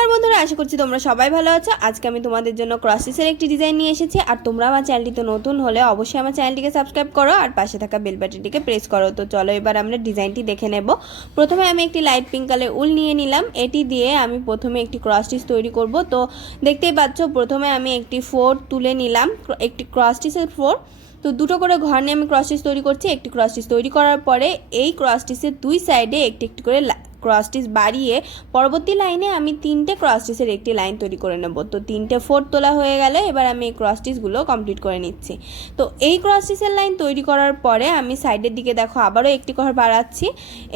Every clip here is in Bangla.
নমস্কার বন্ধুরা, আশা করছি তোমরা সবাই ভালো আছো। আজকে আমি তোমাদের জন্য ক্রস স্টিচের একটি ডিজাইন নিয়ে এসেছি। আর তোমরা আমার চ্যানেলটিতে নতুন হলে অবশ্যই আমার চ্যানেলটিকে সাবস্ক্রাইব করো আর পাশে থাকা বেল বাটনটিকে প্রেস করো। তো চলো এবার আমরা ডিজাইনটি দেখে নেব। প্রথমে আমি একটি লাইট পিঙ্ক কালার উল নিয়ে নিলাম। এটি দিয়ে আমি প্রথমে একটি ক্রস স্টিচ তৈরি করব। তো দেখতেই পাচ্ছ প্রথমে আমি একটি ফোর তুলে নিলাম, একটি ক্রস স্টিচের ফোর। তো দুটো করে ঘর নিয়ে আমি ক্রস স্টিচ তৈরি করছি। একটি ক্রস স্টিচ তৈরি করার পরে এই ক্রস স্টিচের দুই সাইডে একটি একটি করে ক্রস স্টিচ বাড়িয়ে পরবর্তী লাইনে আমি তিনটে ক্রস স্টিচের একটি লাইন তৈরি করে নেব। তো তিনটে ফোর তোলা হয়ে গেলে এবার আমি এই ক্রস স্টিচগুলো কমপ্লিট করে নিচ্ছি। তো এই ক্রস স্টিচের লাইন তৈরি করার পরে আমি সাইডের দিকে দেখো আবারও একটি ঘর বাড়াচ্ছি।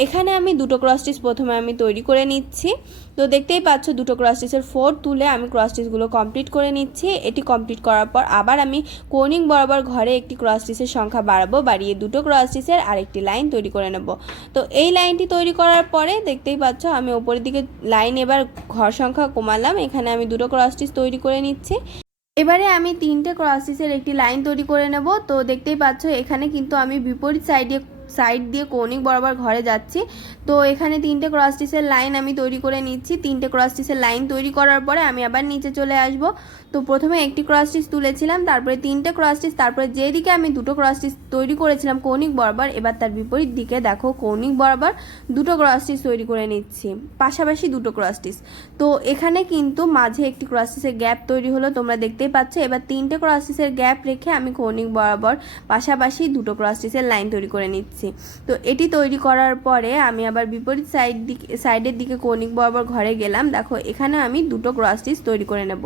এখানে আমি দুটো ক্রস স্টিচ প্রথমে আমি তৈরি করে নিচ্ছি। তো দেখতেই পাচ্ছ দুটো ক্রস স্টিচের ফোর তুলে আমি ক্রস স্টিচগুলো কমপ্লিট করে নিচ্ছি। এটি কমপ্লিট করার পর আবার আমি কোনিং বরাবর ঘরে একটি ক্রস স্টিচের সংখ্যা বাড়াবো, বাড়িয়ে দুটো ক্রস স্টিচের আরেকটি লাইন তৈরি করে নেব। তো এই লাইনটি তৈরি করার পরে দেখতেই পাচ্ছ আমি উপরের দিকে লাইন এবার ঘর সংখ্যা কমালাম। এখানে আমি দুটো ক্রস স্টিচ তৈরি করে নিচ্ছি। এবারে আমি তিনটে ক্রস স্টিচের একটি লাইন তৈরি করে নেব। তো দেখতেই পাচ্ছ এখানে কিন্তু আমি বিপরীত সাইড দিয়ে কোনিং বরাবর ঘরে যাচ্ছি। তো এখানে তিনটে ক্রস স্টিচের লাইন আমি তৈরি করে নিচ্ছি। তিনটে ক্রস স্টিচের লাইন তৈরি করার পরে আমি আবার নিচে চলে আসব। তো প্রথমে একটি ক্রস স্টিচ তুলেছিলাম, তারপরে তিনটে ক্রস স্টিচ, তারপরে যেদিকে আমি দুটো ক্রস স্টিচ তৈরি করেছিলাম কোনিং বরাবর, এবার তার বিপরীত দিকে দেখো কোনিং বরাবর দুটো ক্রস স্টিচ তৈরি করে নিচ্ছি, পাশাপাশি দুটো ক্রস স্টিচ। তো এখানে কিন্তু মাঝে একটি ক্রস স্টিচের গ্যাপ তৈরি হলো, তোমরা দেখতেই পাচ্ছ। এবার তিনটে ক্রস স্টিচের গ্যাপ রেখে আমি কোনিং বরাবর পাশাপাশি দুটো ক্রস স্টিচের লাইন তৈরি করে নিচ্ছি। তো এটি তৈরি করার পরে আমি আবার বিপরীত সাইডের দিকে কোনিং বরাবর ঘরে গেলাম। দেখো এখানে আমি দুটো ক্রস স্টিচ তৈরি করে নেব,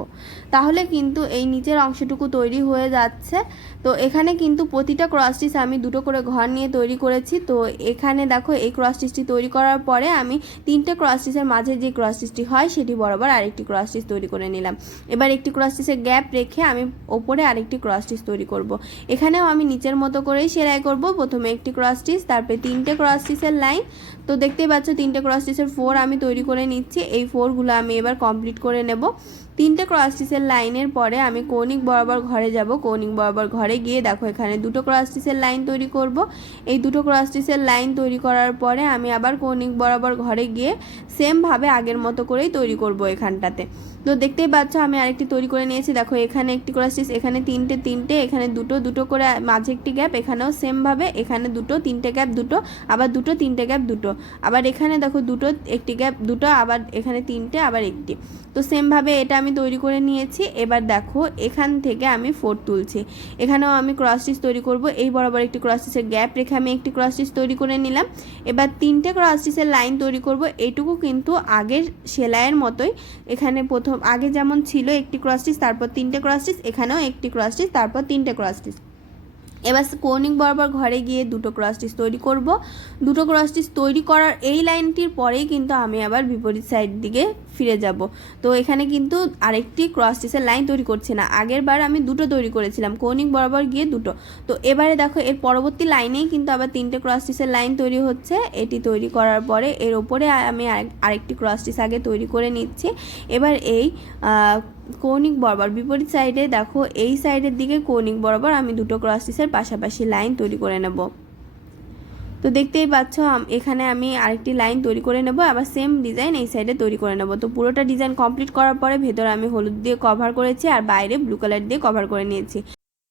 তাহলে কিন্তু এই নিচের অংশটুকু তৈরি হয়ে যাচ্ছে। তো এখানে কিন্তু প্রতিটা ক্রস স্টিচ আমি দুটো করে ঘর নিয়ে তৈরি করেছি। তো এখানে দেখো এই ক্রস স্টিচটি তৈরি করার পরে আমি তিনটে ক্রস স্টিচের মাঝে যে ক্রস স্টিচটি হয় সেটি বরাবর আরেকটি ক্রস স্টিচ তৈরি করে নিলাম। এবার একটি ক্রস স্টিচের গ্যাপ রেখে আমি ওপরে আরেকটি ক্রস স্টিচ তৈরি করব। এখানেও আমি নিচের মতো করেই সেলাই করব। প্রথমে একটি ক্রস স্টিচ, তারপরে তিনটে ক্রস স্টিচের লাইন। তো দেখতেই পাচ্ছ তিনটে ক্রস স্টিচের ফোর আমি তৈরি করে নিচ্ছি। এই ফোরগুলো আমি এবার কমপ্লিট করে নেব। তিনটে ক্রস স্টিচের লাইনের পরে আমি কোনিং বরাবর ঘরে যাব। কোনিং বরাবর ঘরে গিয়ে দেখো এখানে দুটো ক্রস স্টিচের লাইন তৈরি করব। এই দুটো ক্রস স্টিচের লাইন তৈরি করার পরে আমি আবার কোনিং বরাবর ঘরে গিয়ে সেমভাবে আগের মতো করেই তৈরি করব এখানটাতে। তো দেখতেই পাচ্ছ আমি আরেকটি তৈরি করে নিয়েছি। দেখো এখানে একটি ক্রস স্টিচ, এখানে তিনটে, এখানে দুটো করে মাঝে একটি গ্যাপ, এখানেও সেমভাবে এখানে দুটো, তিনটে গ্যাপ দুটো, আবার দুটো, তিনটে গ্যাপ দুটো, আবার এখানে দেখো দুটো, একটি গ্যাপ দুটো, আবার এখানে তিনটে, আবার একটি। তো সেমভাবে এটা আমি তৈরি করে নিয়েছি। এবার দেখো এখান থেকে আমি ফোর তুলছি, এখানেও আমি ক্রস স্টিচ তৈরি করব। এই বরাবর একটি ক্রস স্টিচের গ্যাপ রেখে আমি একটি ক্রস স্টিচ তৈরি করে নিলাম। এবার তিনটে ক্রস স্টিচের লাইন তৈরি করব। এইটুকু কিন্তু আগের সেলাইয়ের মতোই, এখানে প্রথম আগে যেমন ছিল একটি ক্রস স্টিচ, তারপর তিনটে ক্রস স্টিচ, এখানেও একটি ক্রস স্টিচ, তারপর তিনটে ক্রস স্টিচ। এবার কোনিং বরাবর ঘরে গিয়ে দুটো ক্রস স্টিচ তৈরি করব। দুটো ক্রস স্টিচ তৈরি করার এই লাইনটির পরেই কিন্তু আমি আবার বিপরীত সাইড দিকে ফিরে যাব। তো এখানে কিন্তু আরেকটি ক্রস স্টিচের লাইন তৈরি করছি না, আগের বার আমি দুটো তৈরি করেছিলাম কোনিং বরাবর গিয়ে দুটো। তো এবারে দেখো এর পরবর্তী লাইনেই কিন্তু আবার তিনটে ক্রস স্টিচের লাইন তৈরি হচ্ছে। এটি তৈরি করার পরে এর ওপরে আমি আরেকটি ক্রস স্টিচ আগে তৈরি করে নিচ্ছি। এবার এই কোনিং বরাবর বিপরীত সাইডে দেখো এই সাইডের দিকে কোনিং বরাবর আমি দুটো ক্রস স্টিচের পাশাপাশি লাইন তৈরি করে নেব। তো দেখতেই পাচ্ছ এখানে আমি আরেকটি লাইন তৈরি করে নেব, আবার সেম ডিজাইন এই সাইডে তৈরি করে নেব। তো পুরোটা ডিজাইন কমপ্লিট করার পরে ভেতরে আমি হলুদ দিয়ে কভার করেছি আর বাইরে ব্লু কালার দিয়ে কভার করে নিয়েছি।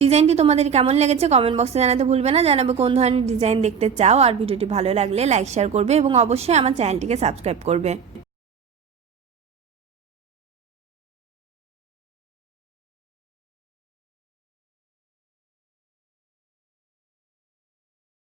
ডিজাইনটি তোমাদের কেমন লেগেছে কমেন্ট বক্সে জানাতে ভুলবে না। জানাবে কোন ধরনের ডিজাইন দেখতে চাও। আর ভিডিওটি ভালো লাগলে লাইক শেয়ার করবে এবং অবশ্যই আমার চ্যানেলটিকে সাবস্ক্রাইব করবে।